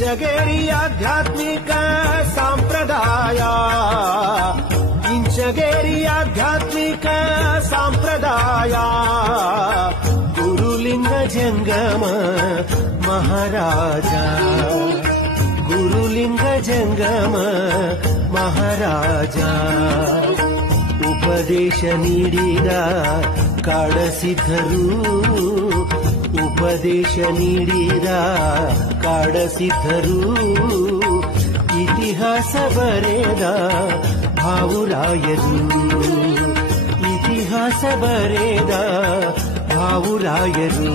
ಇಂಚಗೇರಿ ಆಧ್ಯಾತ್ಮಿಕ ಸಂಪ್ರದಾಯ ಇಂಚಗೇರಿ ಆಧ್ಯಾತ್ಮಿಕ ಸಂಪ್ರದಾಯ ಗುರುಲಿಂಗ ಜಂಗಮ ಮಹಾರಾಜ ಗುರುಲಿಂಗ ಜಂಗಮ ಮಹಾರಾಜ ಉಪದೇಶ ನೀಡಿದ ಕಾಡಸಿದ್ಧರು ಉಪದೇಶ ನೀಡಿದ ಕಾಡಸಿದ್ಧರು ಇತಿಹಾಸ ಬರೆದ ಭಾವುರಾಯರು ಇತಿಹಾಸ ಬರೆದ ಭಾವುರಾಯರು.